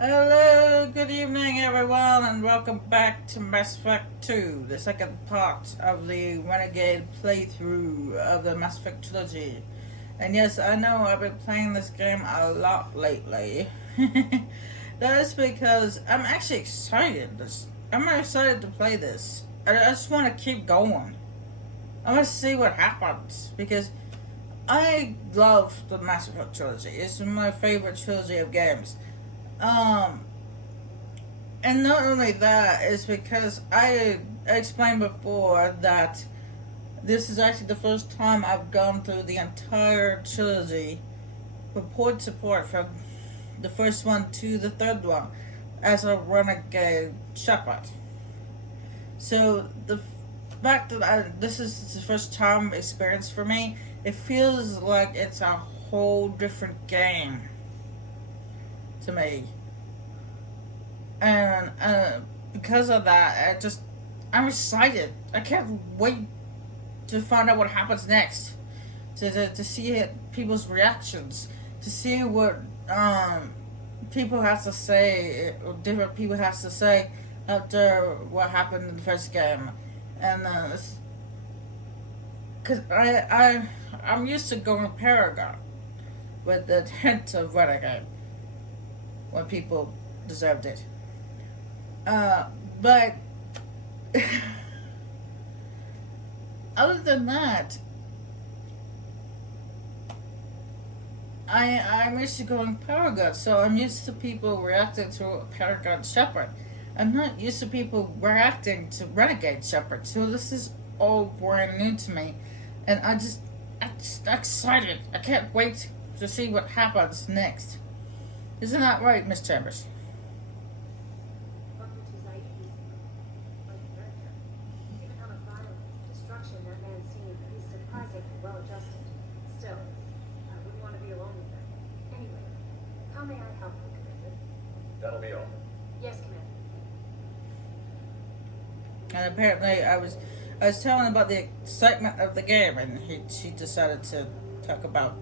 Hello, good evening everyone, and welcome back to Mass Effect 2, the second part of the Renegade playthrough of the Mass Effect Trilogy. And yes, I know I've been playing this game a lot lately. That is because I'm actually excited. I'm excited to play this. I just want to keep going. I want to see what happens, because I love the Mass Effect Trilogy. It's my favorite trilogy of games. Um, and not only that, is because I explained before that this is actually the first time I've gone through the entire trilogy from port to port, from the first one to the third one, as a renegade shepherd. So the fact that this is the first time experience for me, it feels like it's a whole different game to me. And because of that, I'm excited. I can't wait to find out what happens next. To see people's reactions, to see what people have to say, or different people have to say after what happened in the first game. And because I'm used to going Paragon with the hint of Renegade when people deserved it. But other than that, I'm used to going Paragon, so I'm used to people reacting to Paragon Shepherd. I'm not used to people reacting to Renegade Shepherd, so this is all brand new to me, and I'm just excited. I can't wait to see what happens next. Isn't that right, Miss Chambers? That'll be all. Yes, Commander. And apparently, I was telling him about the excitement of the game, and she decided to talk about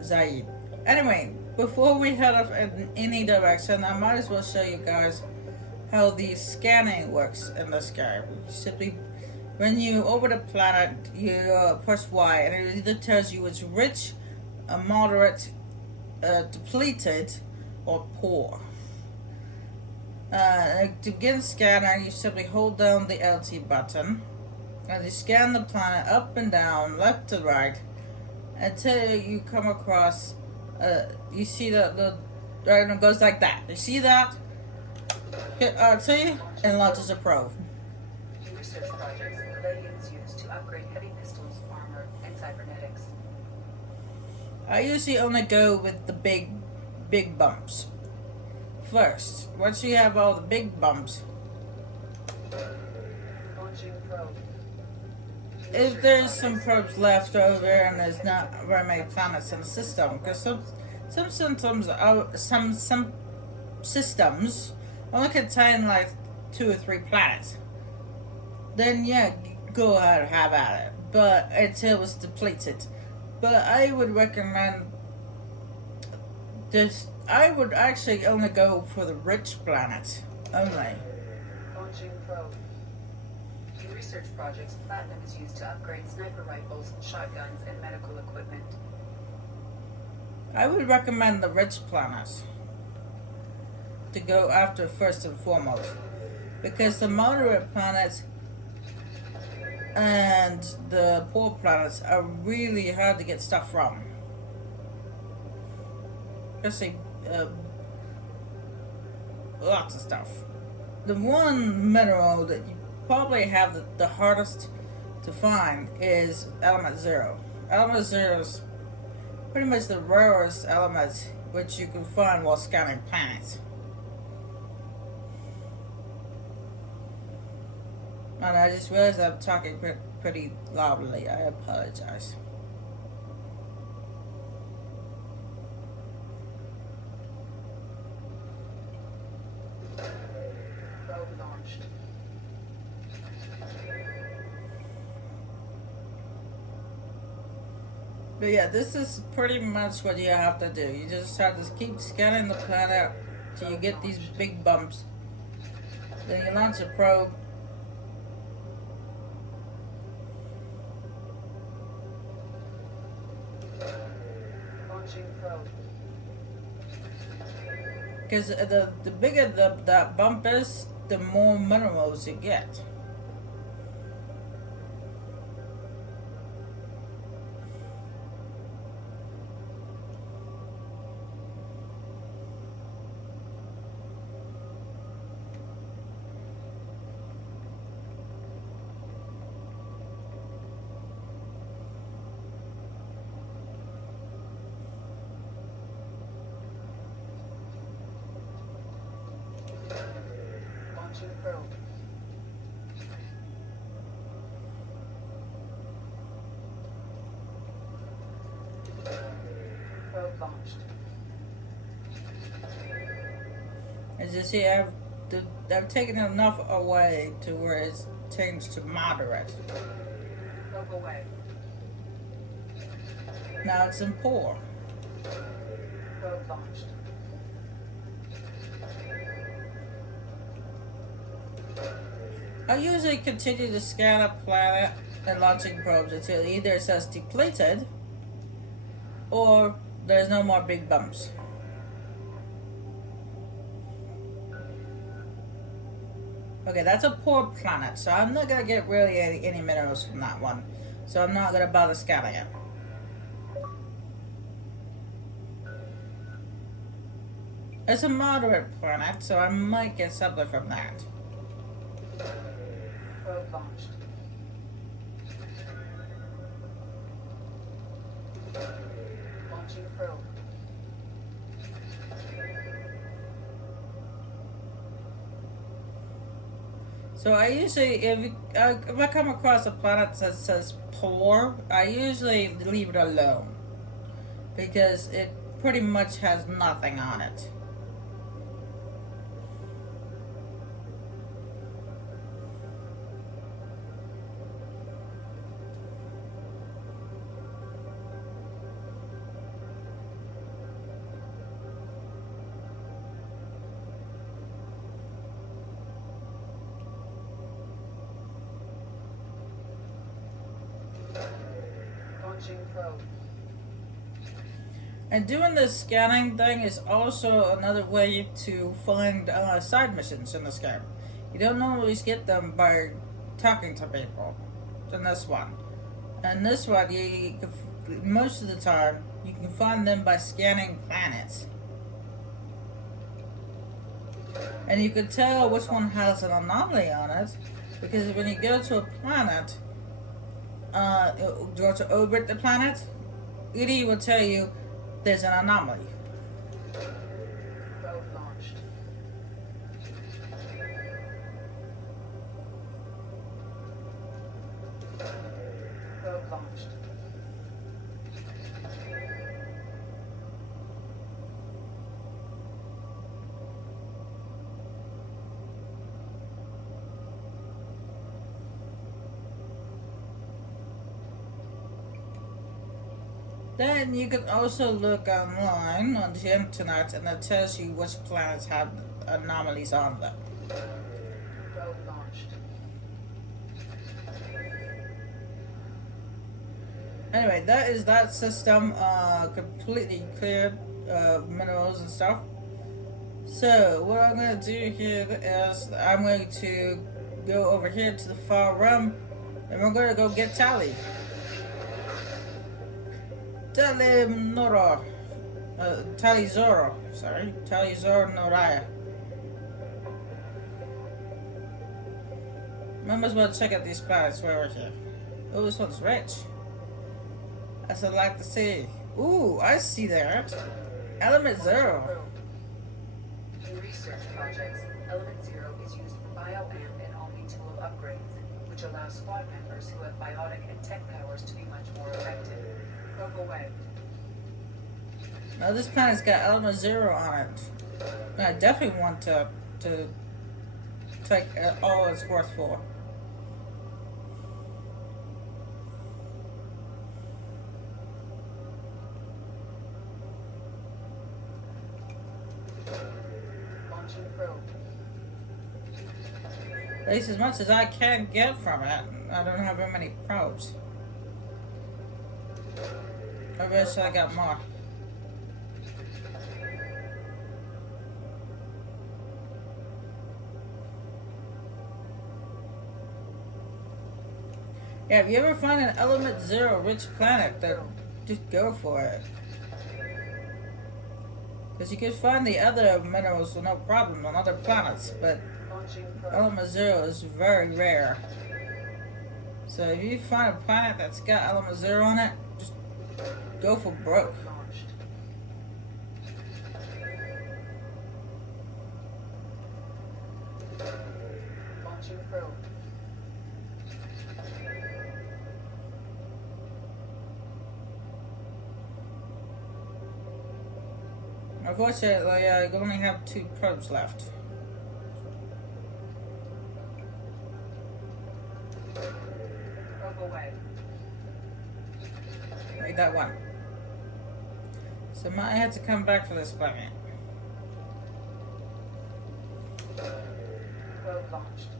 Zaid. Anyway, before we head off in any direction, I might as well show you guys how the scanning works in this game. Simply, when you open a planet, you press Y, and it either tells you it's rich, moderate, depleted, or poor. To begin scanner, you simply hold down the LT button and you scan the planet up and down, left to right, until you come across, you see that it goes like that. You see that? Hit RT and launches a probe. Research projects Palladium's used to upgrade heavy pistols, armor, and cybernetics. I usually only go with the big bumps. First, once you have all the big bumps, Launching probe. if there's some probes left over and there's not very many planets in the system, because some systems only contain like 2 or 3 planets, then yeah, go ahead and have at it. But until it's depleted. But I would recommend this. I would actually only go for the rich planets only. Launching probe. In research projects, platinum is used to upgrade sniper rifles, shotguns, and medical equipment. I would recommend the rich planets to go after first and foremost, because the moderate planets and the poor planets are really hard to get stuff from. Especially lots of stuff. The one mineral that you probably have the hardest to find is element 0. Element 0 is pretty much the rarest element which you can find while scanning planets. And I just realized I'm talking pretty loudly. I apologize. Probe launched. But yeah, this is pretty much what you have to do. You just have to keep scanning the planet till you get these big bumps. Then you launch a probe. Launching probe. Because the bigger that bump is, the more minerals you get. Launching probe. Probe launched. As you see, I've taken enough away to where it's changed to moderate. Probe away. Now it's in poor. Probe launched. I usually continue to scan a planet and launching probes until either it says depleted or there's no more big bumps. Okay, that's a poor planet, so I'm not gonna get really any minerals from that one. So I'm not gonna bother scanning it. It's a moderate planet, so I might get something from that. Probe launched. Launching probe. So I usually, if I come across a planet that says poor, I usually leave it alone because it pretty much has nothing on it. Launching probe. And doing this scanning thing is also another way to find side missions in this game. You don't always get them by talking to people. In this one, and this one, most of the time you can find them by scanning planets, and you can tell which one has an anomaly on it because when you go to a planet, go to orbit the planet, it will tell you there's an anomaly. Probe launched. Probe launched. Then you can also look online on the internet, and it tells you which planets have anomalies on them. Probe launched. Anyway, that is that system completely cleared minerals and stuff. So what I'm going to do here is I'm going to go over here to the far rim, and we're going to go get Tali. Talizoro Noraya. I might as well check out these planets while we're here. Oh, this one's rich. As I'd like to see. Ooh, I see that. Element Zero. In research projects, Element Zero is used for bioamp and omni-tool upgrades, which allow squad members who have biotic and tech powers to be much more effective. Probe away. Now this planet's got Element Zero on it. I definitely want to take all it's worth for. probe. At least as much as I can get from it. I don't have very many probes. I wish I got more. Yeah, if you ever find an element zero rich planet, then just go for it. Because you can find the other minerals with no problem on other planets, but Launching probe. element zero is very rare. So if you find a planet that's got element zero on it, just go for broke. Launched. Launching probe. Unfortunately, I only have 2 probes left. Probe away. Like that one. So I might have to come back for this planet. Probe launched.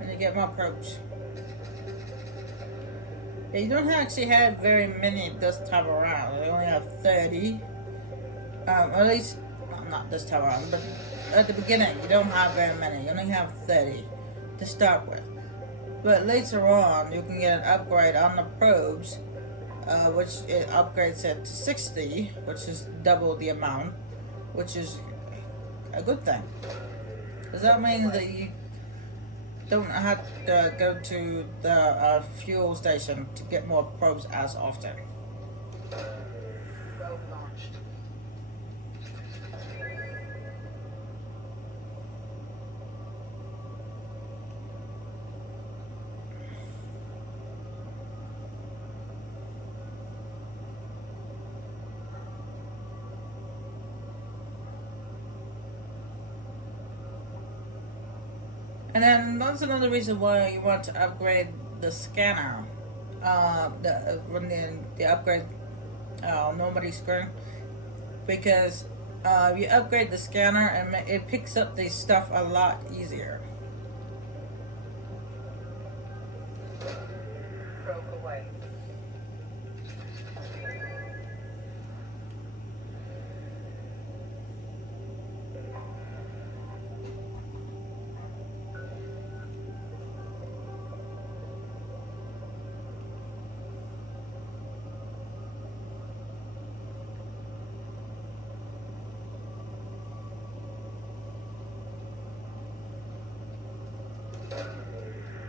And you get more probes. Yeah, you don't actually have very many this time around. You only have 30. At least, well, not this time around, but at the beginning, you don't have very many. You only have 30 to start with. But later on, you can get an upgrade on the probes, which it upgrades it to 60, which is double the amount, which is a good thing. Does that mean that you don't have to go to the fuel station to get more probes as often? Probe launched. And then that's another reason why you want to upgrade the scanner. When the upgrade normally screen, because you upgrade the scanner and it picks up the stuff a lot easier. Probe away.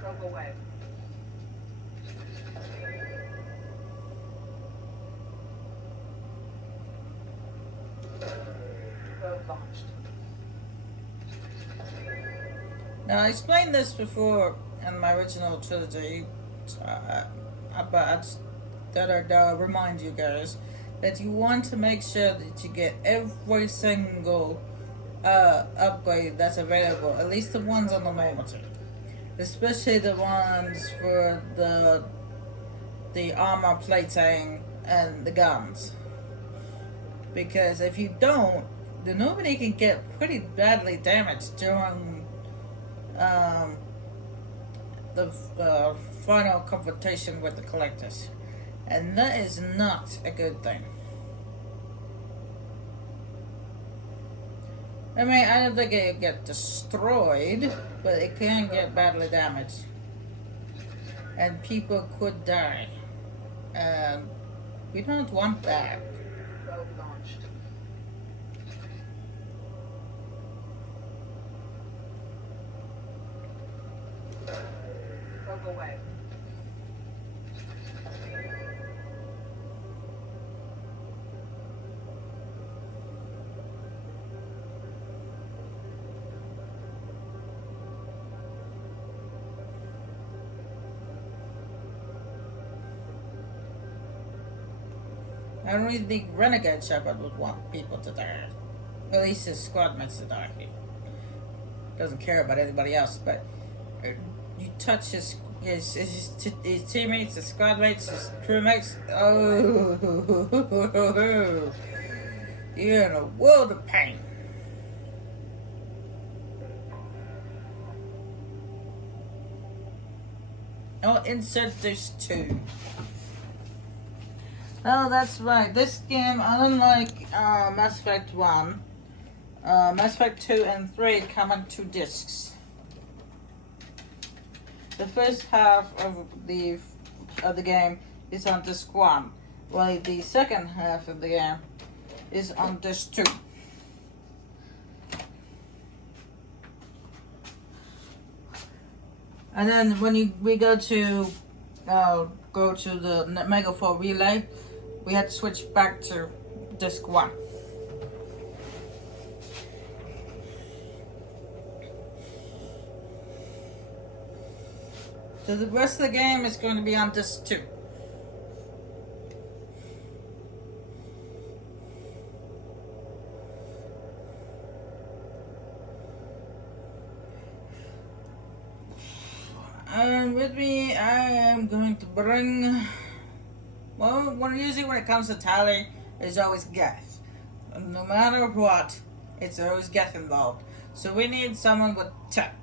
Probe away. Probe launched. Now I explained this before in my original trilogy, but I just thought I'd remind you guys that you want to make sure that you get every single upgrade that's available, at least the ones on the normative, especially the ones for the armor plating and the guns. Because if you don't, then nobody can get pretty badly damaged during the final confrontation with the collectors, and that is not a good thing. I mean, I don't think it'll get destroyed, but it can get badly damaged, and people could die, and we don't want that. Probe launched. Probe away. Only the Renegade Shepherd would want people to die. At least his squad mates to die. He doesn't care about anybody else, but you touch his teammates, his squad mates, his crewmates. Oh, you're in a world of pain. I'll insert this too. Oh, that's right. This game, unlike Mass Effect 1, Mass Effect 2 and 3 come on 2 discs. The first half of the game is on disc 1, while the second half of the game is on disc 2. And then when we go to the Mega 4 Relay, we had to switch back to disc 1. So the rest of the game is going to be on disc 2. And with me, I am going to bring, well, usually when it comes to Tally, there's always Geth. No matter what, it's always Geth involved. So we need someone with tech.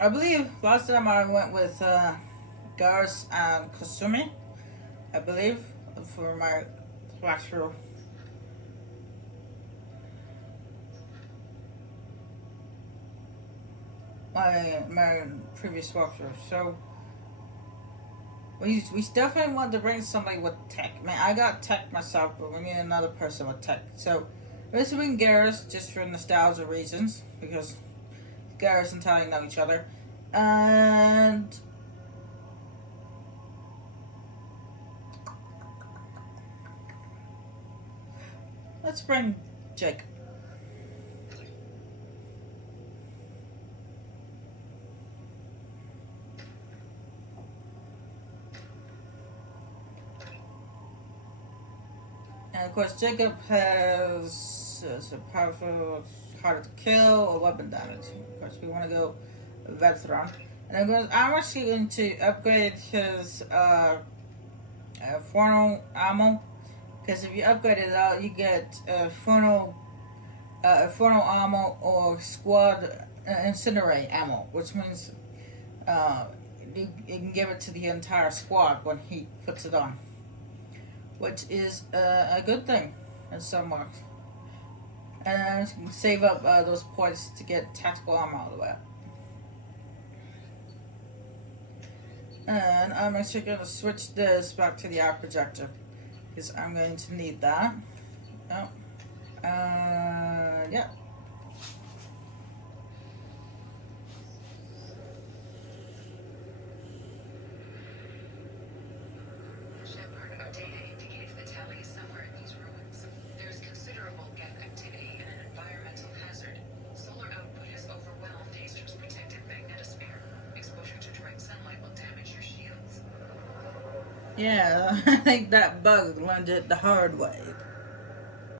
I believe last time I went with Garrus and Kasumi, I believe, for my walkthrough. My previous walkthrough. So we definitely want to bring somebody with tech. Man, I got tech myself, but we need another person with tech. So let's bring Garrus just for nostalgia reasons, because Garrus and Tally know each other. And let's bring Jake. And of course, Jacob has a powerful, harder to kill, or weapon damage. Of course, we want to go veteran. And I'm actually going to upgrade his frontal ammo, because if you upgrade it out, you get frontal ammo or squad incinerate ammo, which means you can give it to the entire squad when he puts it on, which is a good thing in some ways. And save up those points to get tactical armor out of the way. And I'm actually going to switch this back to the eye projector, because I'm going to need that. Oh. Yeah. Shepard, our data indicates that Tally is somewhere in these ruins. There's considerable Geth activity and an environmental hazard. Solar output has overwhelmed Acer's protective magnetosphere. Exposure to direct sunlight will damage your shields. Yeah, I think that bug learned it the hard way.